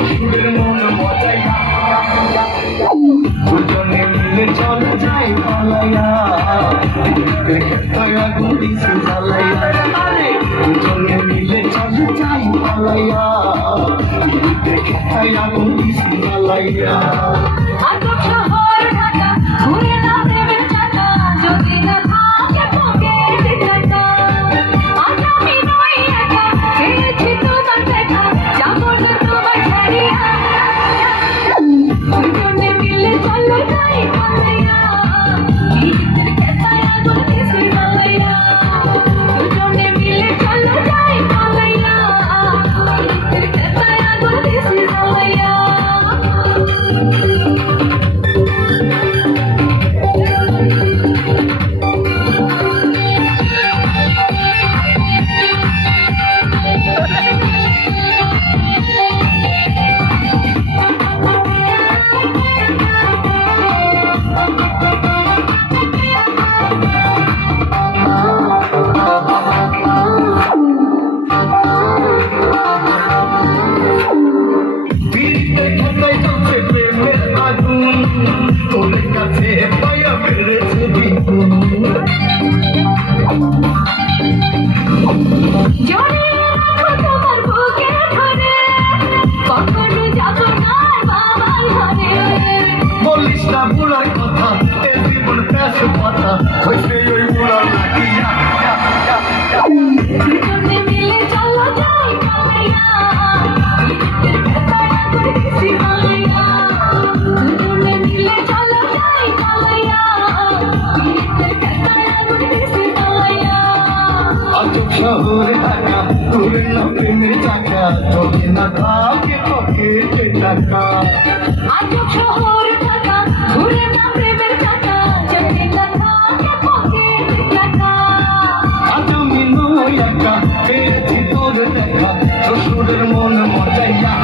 শ্বশুরের মন মজাইয়া দুজনে মিলে চলে যাই পালাইয়া আগুন দিছে জ্বালাইয়া দুজনে মিলে চলে যাই পালাইয়া আগুন দিছে জ্বালাইয়া তোর কাছে পাইয়া পেরেছে বলিস না বুড়ার কথা এ জীবন প্যাস পাতা হইতে ওই বুড়ার লাগিয়া শহরে থাকা তোর না প্রেমের চাকা তোকে না থাকে তোকে টাকা শহরে থাকা ঘুরে না প্রেমের চাকা যদি না থাকে পকেট টাকা আজ আমি নয় একা পেয়েছি তোর দেখা শ্বশুরের মন মজাইয়া